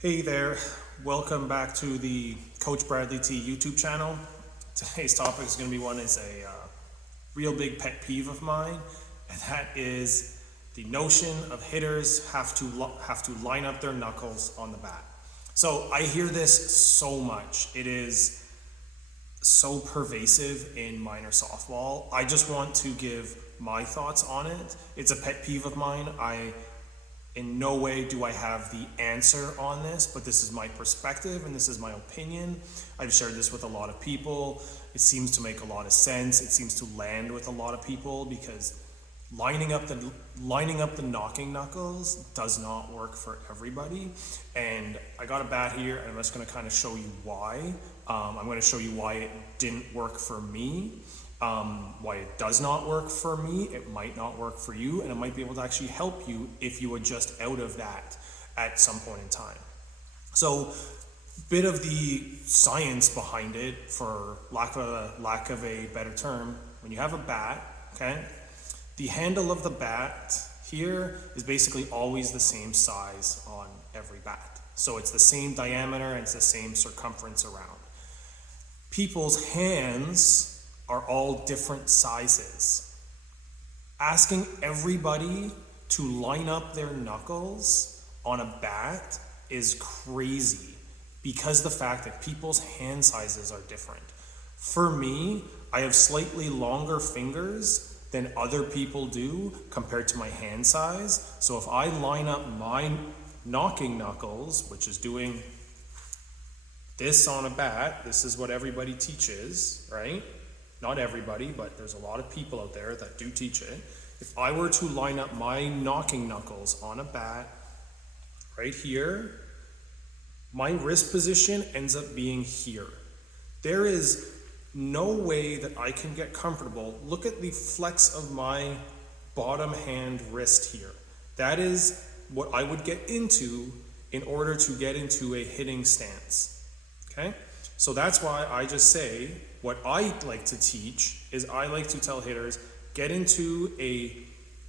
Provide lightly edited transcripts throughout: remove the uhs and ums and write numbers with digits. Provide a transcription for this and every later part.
Hey there, welcome back to the Coach Bradley T YouTube channel. Today's topic is going to be one that's a real big pet peeve of mine, and that is the notion of hitters have to line up their knuckles on the bat. So I hear this so much. It is so pervasive in minor softball. I just want to give my thoughts on it. It's a pet peeve of mine. In no way do I have the answer on this, but this is my perspective and this is my opinion. I've shared this with a lot of people. It seems to make a lot of sense. It seems to land with a lot of people because lining up the knocking knuckles does not work for everybody. And I got a bat here and I'm just going to kind of show you why. I'm going to show you why it didn't work for me. Why it does not work for me, it might not work for you, and it might be able to actually help you if you adjust out of that at some point in time. So, bit of the science behind it, for lack of a better term, when you have a bat, okay, the handle of the bat here is basically always the same size on every bat. So it's the same diameter and it's the same circumference around. People's hands are all different sizes. Asking everybody to line up their knuckles on a bat is crazy because the fact that people's hand sizes are different. For me, I have slightly longer fingers than other people do compared to my hand size. So if I line up my knocking knuckles, which is doing this on a bat, this is what everybody teaches, right? Not everybody, but there's a lot of people out there that do teach it. If I were to line up my knocking knuckles on a bat right here, my wrist position ends up being here. There is no way that I can get comfortable. Look at the flex of my bottom hand wrist here. That is what I would get into in order to get into a hitting stance. Okay? So that's why I just say, what I like to teach is I like to tell hitters, get into a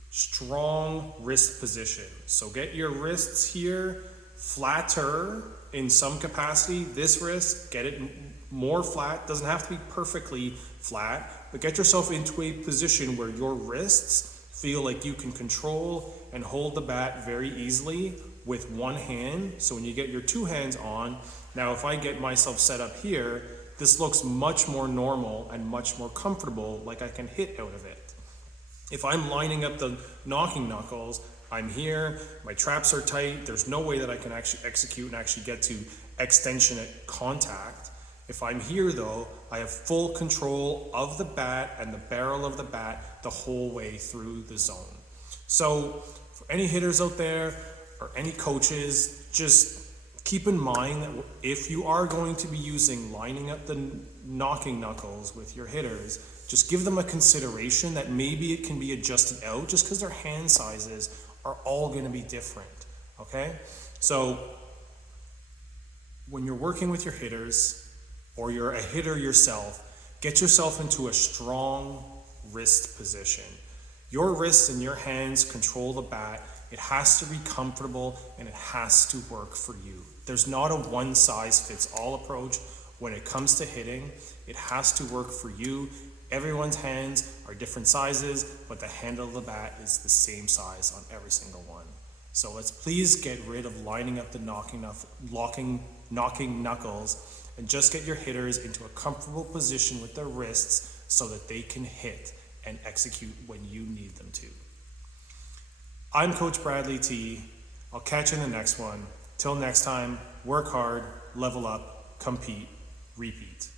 strong wrist position. So get your wrists here flatter in some capacity. This wrist, get it more flat. Doesn't have to be perfectly flat, but get yourself into a position where your wrists feel like you can control and hold the bat very easily with one hand. So when you get your two hands on, now if I get myself set up here, this looks much more normal and much more comfortable, like I can hit out of it. If I'm lining up the knocking knuckles, I'm here, my traps are tight, there's no way that I can actually execute and actually get to extension at contact. If I'm here though, I have full control of the bat and the barrel of the bat the whole way through the zone. So for any hitters out there or any coaches, just keep in mind that if you are going to be lining up the knocking knuckles with your hitters, just give them a consideration that maybe it can be adjusted out just because their hand sizes are all going to be different, okay? So when you're working with your hitters or you're a hitter yourself, get yourself into a strong wrist position. Your wrists and your hands control the bat. It has to be comfortable and it has to work for you. There's not a one size fits all approach when it comes to hitting. It has to work for you. Everyone's hands are different sizes, but the handle of the bat is the same size on every single one. So let's please get rid of lining up the knocking knuckles and just get your hitters into a comfortable position with their wrists so that they can hit and execute when you need them to. I'm Coach Bradley T. I'll catch you in the next one. Till next time, work hard, level up, compete, repeat.